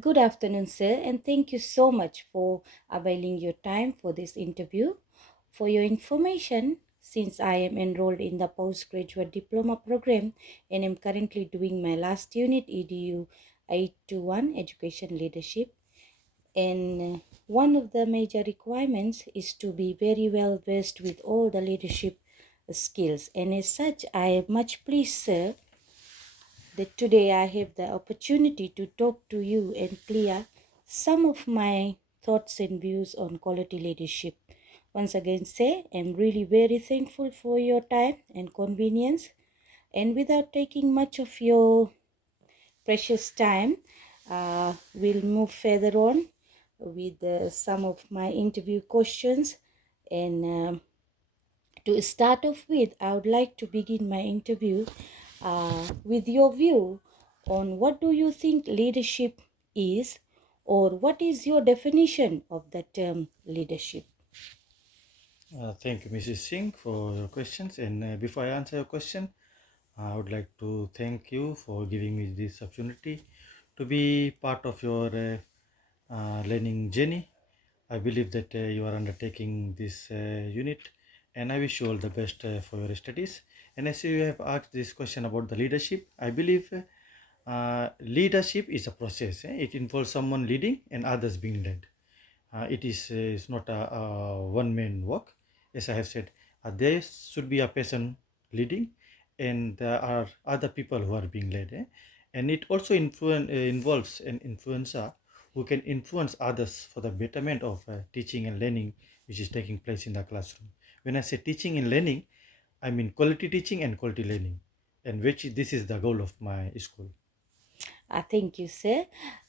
Good afternoon, sir, and thank you so much for availing your time for this interview. For your information, since I am enrolled in the postgraduate diploma program and am currently doing my last unit, Edu821 Education Leadership, and one of the major requirements is to be very well versed with all the leadership skills. And as such, I am much pleased, sir, that today I have the opportunity to talk to you and clear some of my thoughts and views on quality leadership. Once again, say I'm really very thankful for your time and convenience. And without taking much of your precious time, we'll move further on with some of my interview questions. And to start off with, I would like to begin my interview with your view on what do you think leadership is, or what is your definition of the term leadership? Thank you, Mrs. Singh, for your questions. And before I answer your question, I would like to thank you for giving me this opportunity to be part of your learning journey. I believe that you are undertaking this unit, and I wish you all the best for your studies. And as you have asked this question about the leadership, I believe leadership is a process. It involves someone leading and others being led. It's not a one man work. As I have said, there should be a person leading, and there are other people who are being led. And it also involves an influencer who can influence others for the betterment of teaching and learning, which is taking place in the classroom. When I say teaching and learning, I mean quality teaching and quality learning, and which this is the goal of my school. Thank you, sir.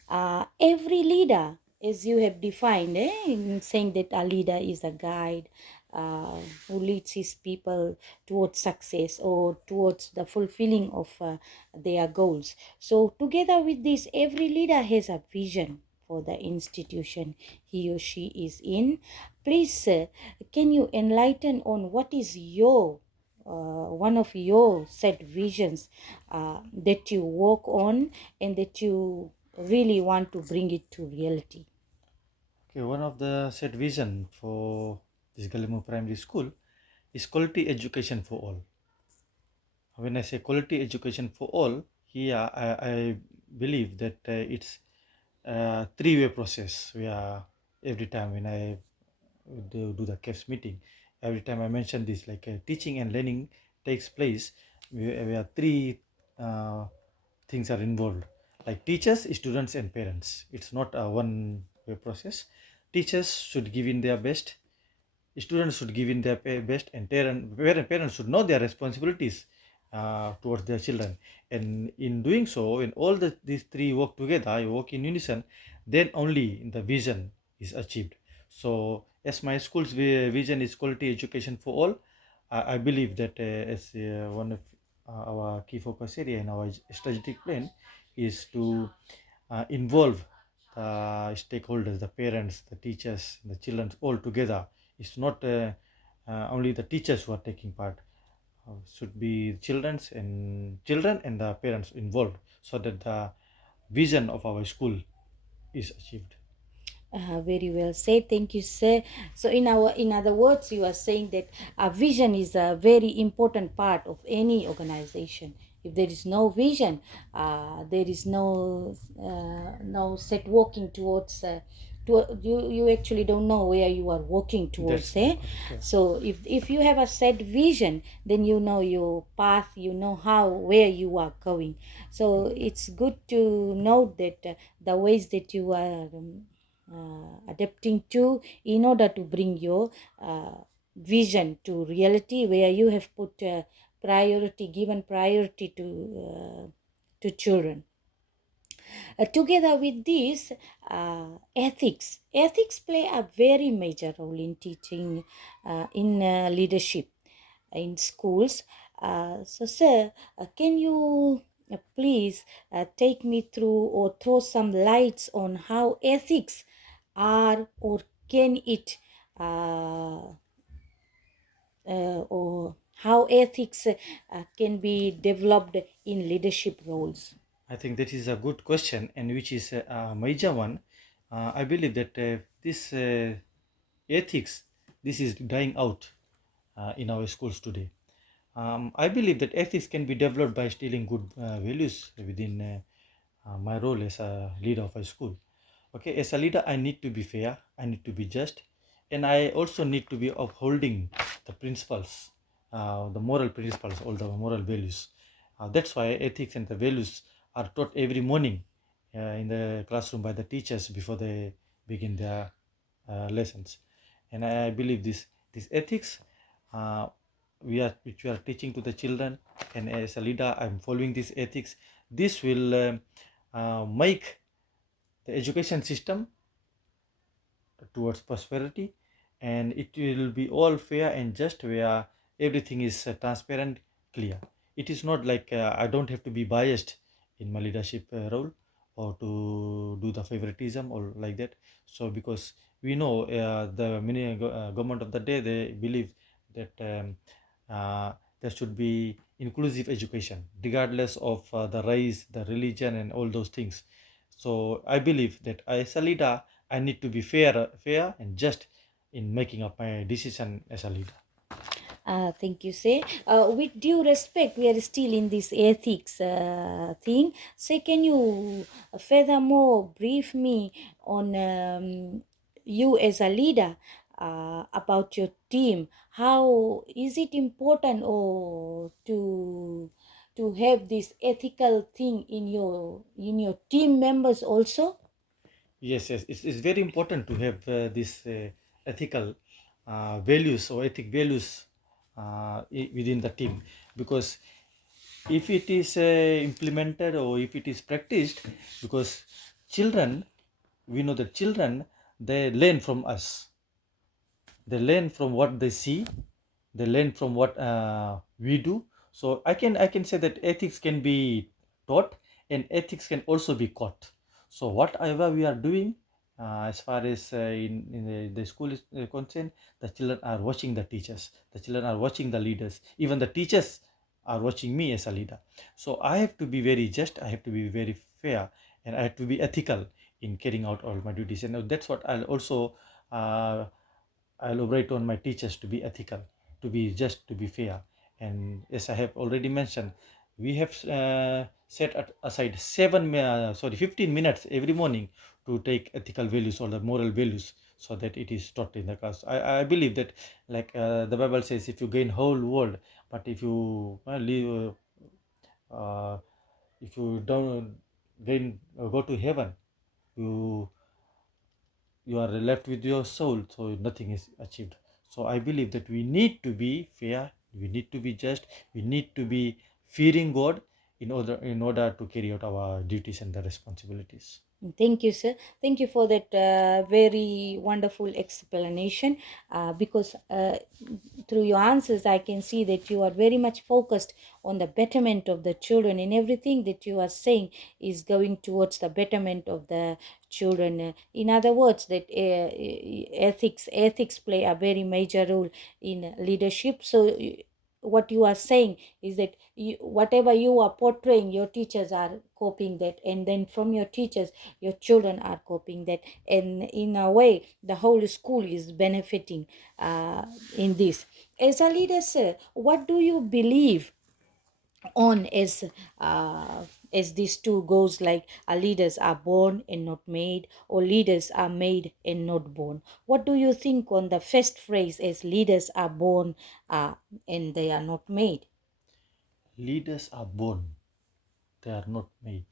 Every leader, as you have defined, in saying that a leader is a guide who leads his people towards success or towards the fulfilling of their goals. So, together with this, every leader has a vision for the institution he or she is in. Please, sir, can you enlighten on what is your one of your set visions that you work on and that you really want to bring it to reality? Okay, one of the set vision for this Galimo Primary School is quality education for all. When I say quality education for all, here I believe that it's a three-way process. Every time when I do the CAFS meeting, every time I mention this, like teaching and learning takes place, we are three uh, things are involved, like teachers, students, and parents. It's not a one-way process. Teachers should give in their best, students should give in their best, and parents should know their responsibilities towards their children. And in doing so, when all these three work together, work in unison, then only the vision is achieved. So as my school's vision is quality education for all, I believe that as one of our key focus area in our strategic plan is to involve the stakeholders, the parents, the teachers, the children all together. It's not only the teachers who are taking part. Should be children and the parents involved, so that the vision of our school is achieved. Very well said. Thank you, sir. So, in other words, you are saying that a vision is a very important part of any organization. If there is no vision, there is no set working towards. You actually don't know where you are working towards. That's Eh? correct. Yeah. So if you have a set vision, then you know your path. You know how where you are going. So it's good to note that the ways that you are. Adapting to in order to bring your vision to reality, where you have put given priority to children. Together with this, ethics play a very major role in teaching in leadership in schools. So, sir, can you please take me through or throw some lights on how ethics are or can it or how ethics can be developed in leadership roles? I think that is a good question, and which is a major one. I believe that this ethics, this is dying out in our schools today. I believe that ethics can be developed by instilling good values within my role as a leader of a school. Okay, as a leader, I need to be fair, I need to be just, and I also need to be upholding the principles, the moral principles, all the moral values. That's why ethics and the values are taught every morning in the classroom by the teachers before they begin their lessons. And I believe this ethics uh, which we are teaching to the children, and as a leader, I'm following this ethics. This will make the education system towards prosperity, and it will be all fair and just, where everything is transparent, clear. It is not like I don't have to be biased in my leadership role, or to do the favoritism or like that. So because we know the many government of the day, they believe that there should be inclusive education regardless of the race, the religion, and all those things. So I believe that as a leader, I need to be fair and just in making up my decision as a leader. Thank you, say. With due respect, we are still in this ethics thing. Say, can you furthermore brief me on you as a leader about your team? How is it important or to have this ethical thing in your team members also? Yes, yes, it's very important to have this ethical values or ethic values within the team, because if it is implemented or if it is practiced, because children, we know that children, they learn from us, they learn from what they see, they learn from what we do. So I can say that ethics can be taught, and ethics can also be caught. So whatever we are doing, as far as in the school is concerned, the children are watching the teachers, the children are watching the leaders, even the teachers are watching me as a leader. So I have to be very just, I have to be very fair, and I have to be ethical in carrying out all my duties. And that's what I'll also uh, I'll operate on my teachers to be ethical, to be just, to be fair. And as I have already mentioned, we have set aside 15 minutes every morning to take ethical values or the moral values, so that it is taught in the class. I believe that, like the Bible says, if you gain whole world, but if you leave, uh, if you don't gain, go to heaven, you you are left with your soul, so nothing is achieved. So I believe that we need to be fair, we need to be just, we need to be fearing God in order to carry out our duties and the responsibilities. Thank you, sir. Thank you for that very wonderful explanation. Because through your answers, I can see that you are very much focused on the betterment of the children, and everything that you are saying is going towards the betterment of the children. In other words, that ethics play a very major role in leadership. So. What you are saying is that whatever you are portraying, your teachers are copying that, and then from your teachers your children are copying that, and in a way the whole school is benefiting in this. As a leader, sir, what do you believe on as these two goes, like leaders are born and not made, or leaders are made and not born? What do you think on the first phrase, as leaders are born and they are not made? Leaders are born, they are not made.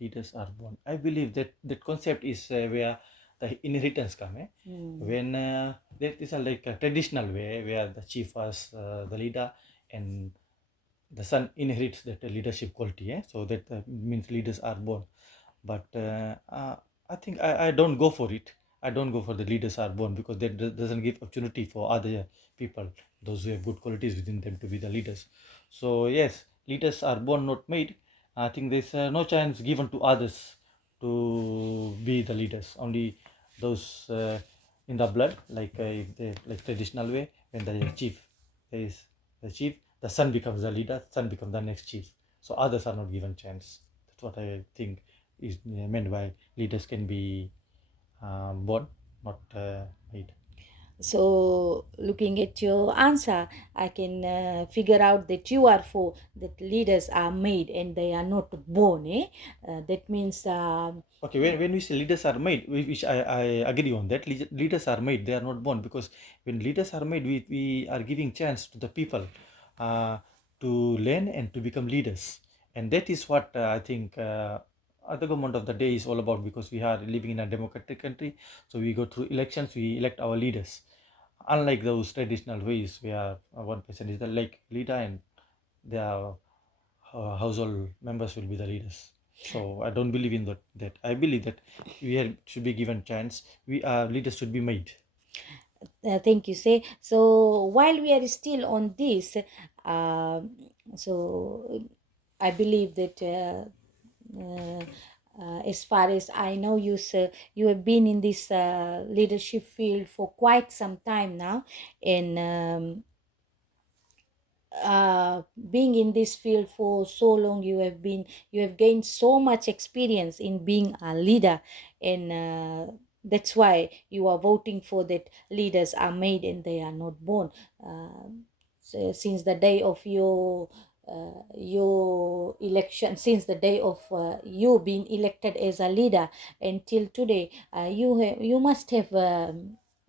Leaders are born. I believe that that concept is where the inheritance come. When that is like a traditional way where the chief was the leader, and the son inherits that leadership quality. So that means leaders are born. But I think I don't go for it. I don't go for the leaders are born, because that doesn't give opportunity for other people, those who have good qualities within them, to be the leaders. So yes, leaders are born, not made. I think there's no chance given to others to be the leaders. Only those in the blood, like if they, like traditional way, when the chief, there is the chief, the son becomes the leader, son becomes the next chief. So others are not given chance. what I think is meant by leaders can be born, not made. So, looking at your answer, I can figure out that you are for that leaders are made and they are not born. That means Okay, when we say leaders are made, which I agree on that. Leaders are made, they are not born, because when leaders are made, we are giving chance to the people uh, to learn and to become leaders. And that is what I think the government of the day is all about, because we are living in a democratic country. So we go through elections, we elect our leaders. Unlike those traditional ways where one person is the like leader and their household members will be the leaders. So I don't believe in that. I believe that should be given chance. We leaders should be made. thank you, say. So, while we are still on this, uh, so I believe that. As far as I know, you sir, you have been in this leadership field for quite some time now, and being in this field for so long, you have gained so much experience in being a leader, and that's why you are voting for that leaders are made and they are not born. uh, so since the day of your election, since the day of you being elected as a leader until today, you must have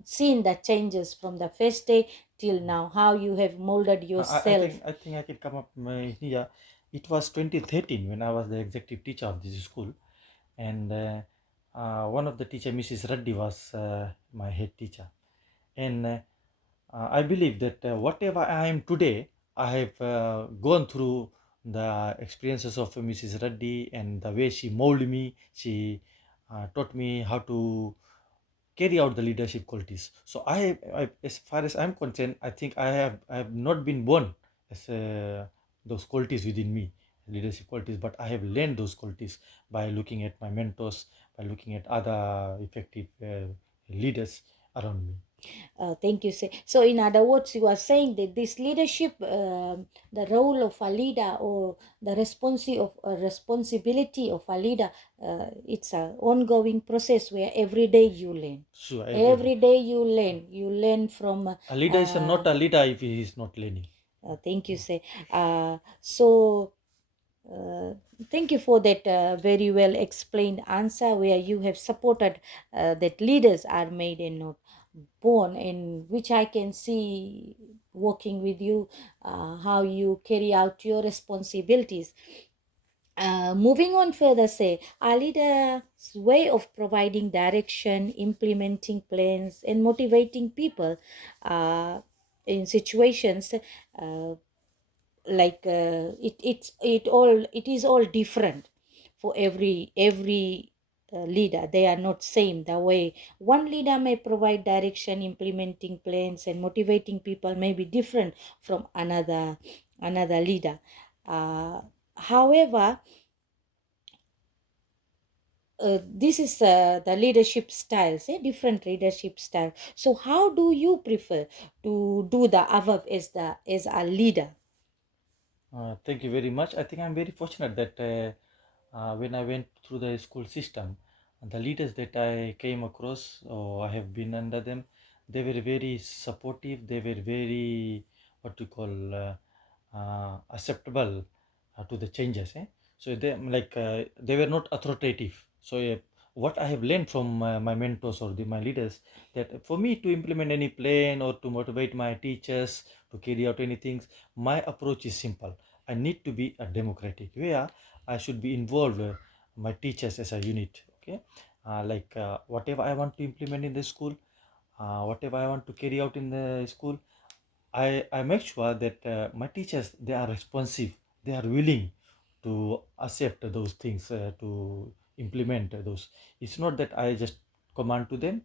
seen the changes from the first day till now, how you have molded yourself. I think I can come up my yeah. It was 2013 when I was the executive teacher of this school, and one of the teacher, Mrs. Reddy, was my head teacher, and I believe that whatever I am today, I have gone through the experiences of Mrs. Reddy, and the way she molded me. She taught me how to carry out the leadership qualities. So as far as I'm concerned, I think I have not been born as those qualities within me, leadership qualities, but I have learned those qualities by looking at my mentors, by looking at other effective leaders around me. Thank you, sir. So, in other words, you are saying that this leadership, the role of a leader or the responsibility of a leader, it's an ongoing process where every day you learn. So Every day you learn. You learn from. a leader is not a leader if he is not learning. Thank you, sir. So. Uh, Thank you for that very well explained answer where you have supported that leaders are made and not born, and which I can see working with you, how you carry out your responsibilities. Moving on further, say, our leader's way of providing direction, implementing plans, and motivating people in situations like it is all different for every leader. They are not same. The way one leader may provide direction, implementing plans, and motivating people may be different from another leader. However, this is the leadership styles, different leadership style. So how do you prefer to do the above as a leader? Thank you very much. I think I'm very fortunate that when I went through the school system, the leaders that I came across or I have been under them, they were very supportive. They were very, what to call, acceptable to the changes. So they were not authoritative. So what I have learned from my mentors or my leaders, that for me to implement any plan or to motivate my teachers to carry out anything, my approach is simple. I need to be a democratic where I should be involved my teachers as a unit. Okay, whatever I want to implement in the school, whatever I want to carry out in the school, I make sure that my teachers, they are responsive, they are willing to accept those things, to implement those. It's not that I just command to them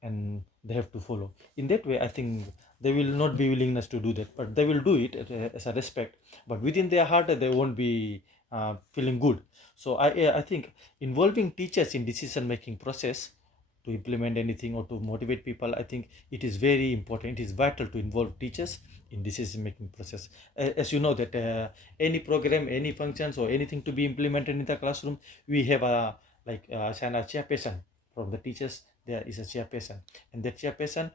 and they have to follow. In that way, I think they will not be willingness to do that, but they will do it as a respect. But within their heart, they won't be feeling good. So I think involving teachers in decision making process to implement anything or to motivate people, I think it is very important, it is vital to involve teachers in decision making process. As you know that any program, any functions or anything to be implemented in the classroom, we have a like assign a chairperson from the teachers. There is a chairperson, and that chairperson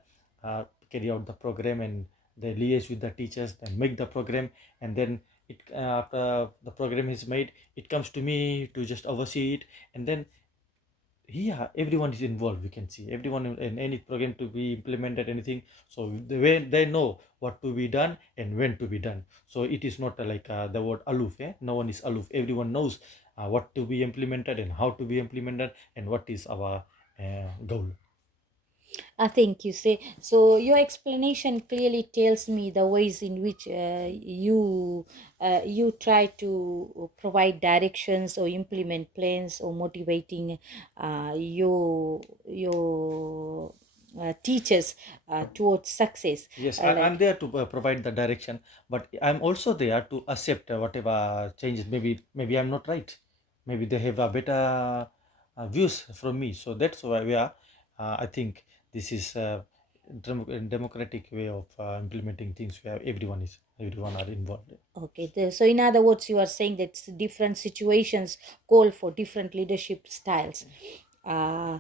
carry out the program, and they liaise with the teachers and make the program. And then it after the program is made, it comes to me to just oversee it. And then yeah, everyone is involved, we can see everyone in any program to be implemented anything. So they know what to be done and when to be done. So it is not like the word aloof, eh? No one is aloof, everyone knows what to be implemented and how to be implemented and what is our goal. I think you say so. Your explanation clearly tells me the ways in which you try to provide directions or implement plans or motivating your teachers towards success. Yes, I'm Like there to provide the direction, but I'm also there to accept whatever changes. Maybe I'm not right. Maybe they have a better views from me. So that's why we are. I think this is a democratic way of implementing things where everyone are involved. okay, so in other words, you are saying that different situations call for different leadership styles. Uh,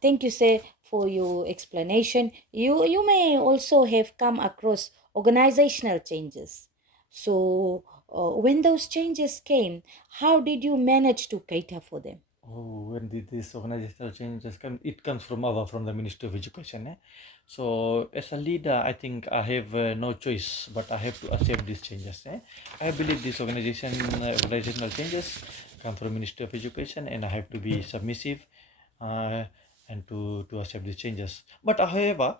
Thank you, say, for your explanation. You may also have come across organizational changes. So, when those changes came, how did you manage to cater for them? Oh, when this organizational changes come, it comes from from the Ministry of Education. Eh? So as a leader, I think I have no choice, but I have to accept these changes. Eh? I believe these organizational changes come from Ministry of Education, and I have to be submissive uh, and to accept these changes. But however,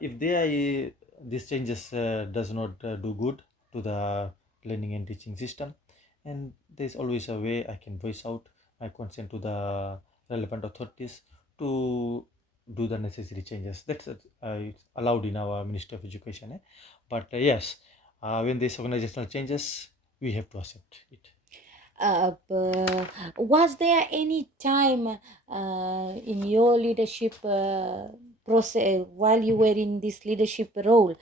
if these changes does not do good to the learning and teaching system, and there's always a way I can voice out my consent to the relevant authorities to do the necessary changes. That's it's allowed in our Ministry of Education. Eh? But yes, when there's organizational changes, we have to accept it. Was there any time in your leadership process while you were in this leadership role,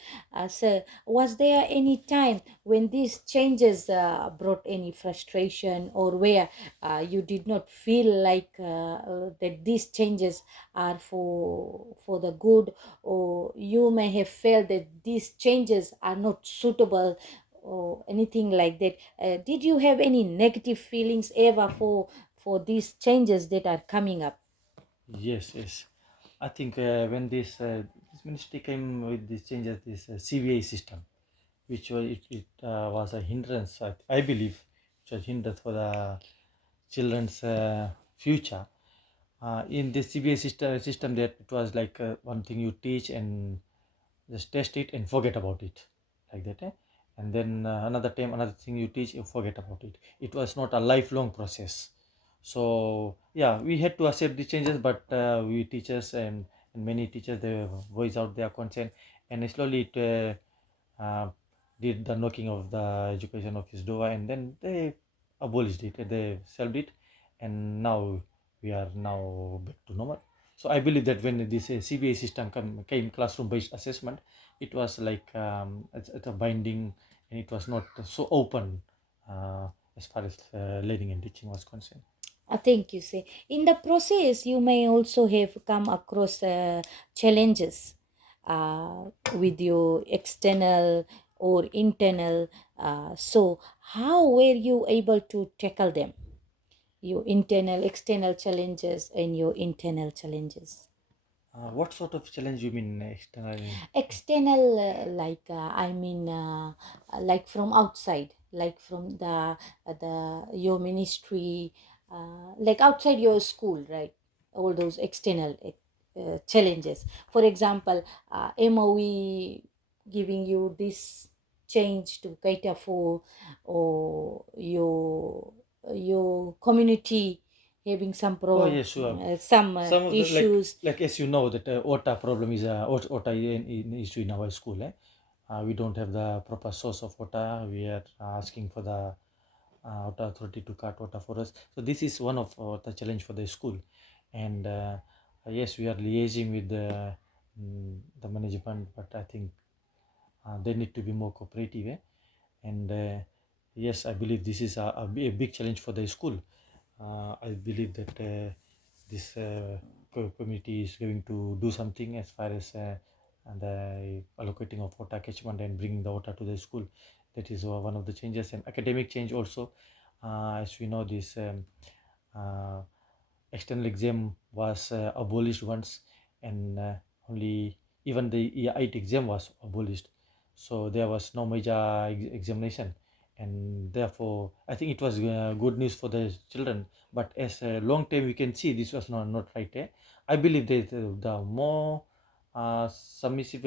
sir? Was there any time when these changes brought any frustration, or where you did not feel like that these changes are for the good, or you may have felt that these changes are not suitable or anything like that? Did you have any negative feelings ever for these changes that are coming up? Yes, yes. I think when this ministry came with these changes, this CVA system, which was a hindrance, I believe, which was hindrance for the children's future. In the CBA system, that it was like one thing you teach and just test it and forget about it, like that. Eh? And then another time, another thing you teach, you forget about it. It was not a lifelong process. So yeah, we had to accept the changes, but we teachers and many teachers, they voice out their concern, and slowly it did the knocking of the education office door, and then they abolished it, they solved it, and now we are now back to normal. So I believe that when this CBA system came, classroom based assessment, it was like it's a binding, and it was not so open uh, as far as learning and teaching was concerned. I think you say in the process you may also have come across challenges with your external or internal. So how were you able to tackle them? Your internal, external challenges and your internal challenges. What sort of challenge you mean external? External, I mean, like from outside, like from the your ministry, like outside your school, right? All those external challenges. For example, MOE giving you this change to cater for, or your community having Oh yes, sure. some Some of the issues. like as you know that OTA problem is OTA issue in our school. Eh? We don't have the proper source of OTA. We are asking for the OTA authority to cut OTA for us. So this is one of the challenge for the school, and yes, we are liaising with the management, but I think they need to be more cooperative. And yes, I believe this is a big challenge for the school. I believe that this committee is going to do something as far as the allocating of water catchment and bringing the water to the school. That is one of the changes, and academic change also. As we know, this uh, external exam was abolished once, and only even the EIT exam was abolished. So there was no major examination, and therefore I think it was good news for the children. But as a long term, we can see this was not right. I believe that the more submissive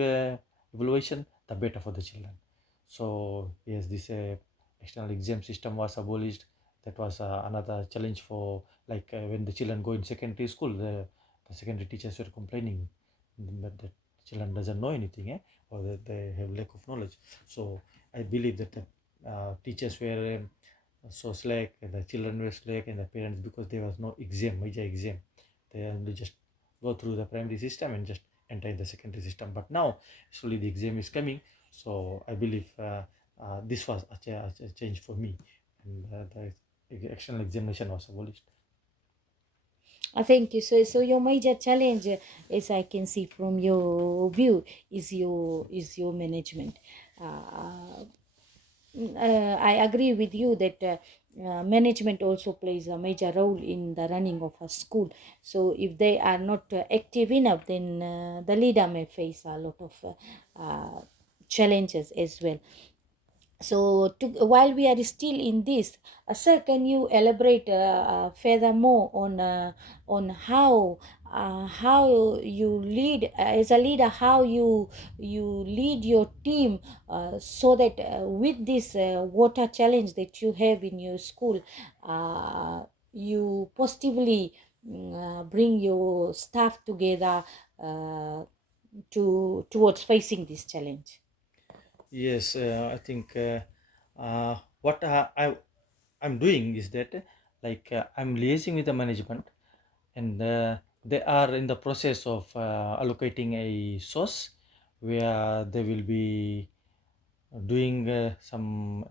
evaluation, the better for the children. So yes, this external exam system was abolished. That was another challenge for, like when the children go in secondary school, the secondary teachers were complaining that the children doesn't know anything, or that they have lack of knowledge. So I believe that the teachers were so slack, and the children were slack, and the parents, because there was no exam, major exam, they only just go through the primary system and just enter in the secondary system. But now slowly the exam is coming, so I believe this was a change for me, and the external examination was abolished. Thank you. So your major challenge, as I can see from your view, is your management. Uh, I agree with you that management also plays a major role in the running of a school. So if they are not active enough, then the leader may face a lot of challenges as well. So while we are still in this, sir, can you elaborate furthermore on how you lead as a leader, how you lead your team, so that with this water challenge that you have in your school, you positively bring your staff together towards facing this challenge. Yes, I think what I'm doing is that I'm liaising with the management, and they are in the process of allocating a source where they will be doing some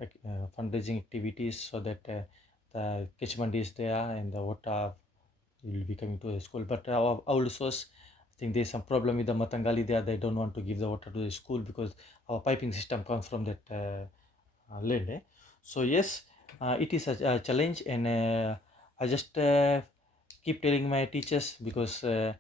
fundraising activities, so that the catchment is there and the water will be coming to the school. But our old source, I think there's some problem with the Matangali there. They don't want to give the water to the school because our piping system comes from that land. So yes, it is a challenge, and I just keep telling my teachers, because uh,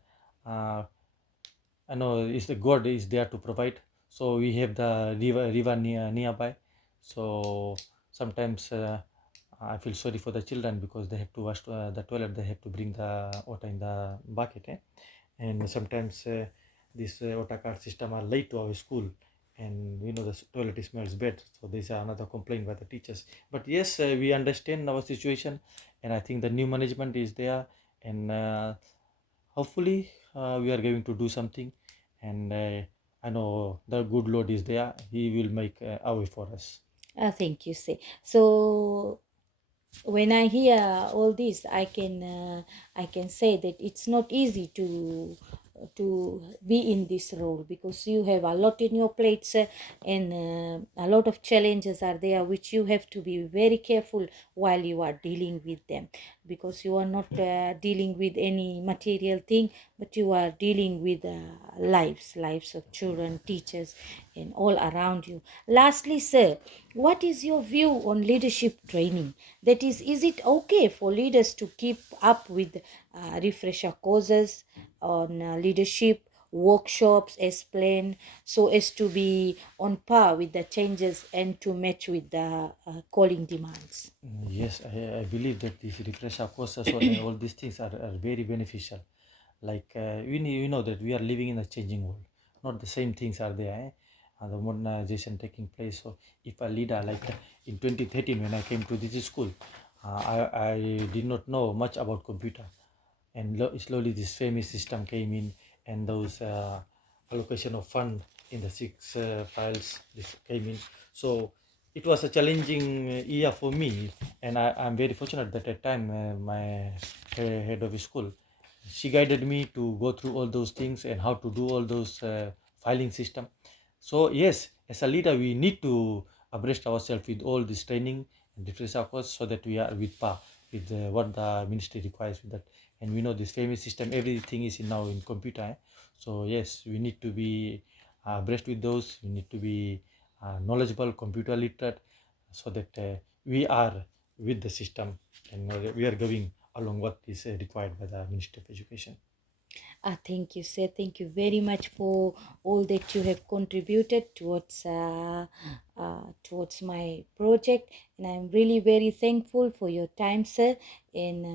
I know is the God is there to provide. So we have the river nearby. So sometimes I feel sorry for the children, because they have to wash the toilet. They have to bring the water in the bucket, and sometimes this water card system are late to our school, and the toilet smells bad. So this is another complaint by the teachers. But yes, we understand our situation, and I think the new management is there, and hopefully we are going to do something, and I know the good Lord is there. He will make a way for us. Thank you, say. So when I hear all this, I can say that it's not easy to be in this role, because you have a lot in your plates, and a lot of challenges are there which you have to be very careful while you are dealing with them, because you are not dealing with any material thing, but you are dealing with lives of children, teachers, and all around you. Lastly, sir, what is your view on leadership training? That is it okay for leaders to keep up with refresher courses on leadership workshops as planned, so as to be on par with the changes and to match with the calling demands? Yes, I believe that these refresher courses, all these things are very beneficial. Like we know that we are living in a changing world. Not the same things are there. The modernization taking place. So if a leader, like in 2013 when I came to this school, I did not know much about computer, and slowly this famous system came in, and those allocation of fund in the six files this came in. So it was a challenging year for me, and I'm very fortunate that at that time my head of school She guided me to go through all those things and how to do all those filing system. So yes, as a leader, we need to abreast ourselves with all this training and refresh our course so that we are with par with what the ministry requires with that. And we know this famous system, everything is now in computer. So yes, we need to be abreast with those. We need to be knowledgeable, computer literate, so that we are with the system and we are going along what is required by the Ministry of Education. Thank you, sir. Thank you very much for all that you have contributed towards my project, and I'm really very thankful for your time, sir. And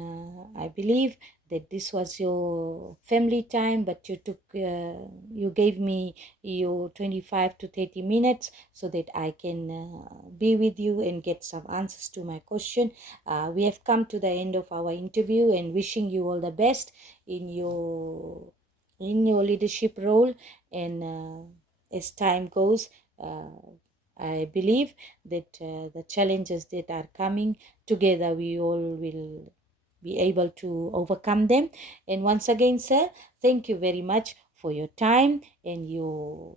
I believe that this was your family time, but you gave me your 25 to 30 minutes so that I can be with you and get some answers to my question. We have come to the end of our interview, and wishing you all the best in your leadership role. And as time goes, uh, I believe that the challenges that are coming together, we all will be able to overcome them. And once again, sir, thank you very much for your time and your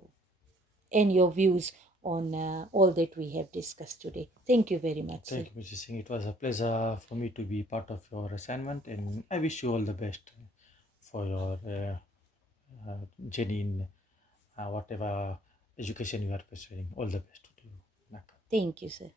views on all that we have discussed today. Thank you very much, sir. Thank you, Mr. Singh. It was a pleasure for me to be part of your assignment, and I wish you all the best for your journey in whatever education you are pursuing. All the best to you. Naka. Thank you, sir.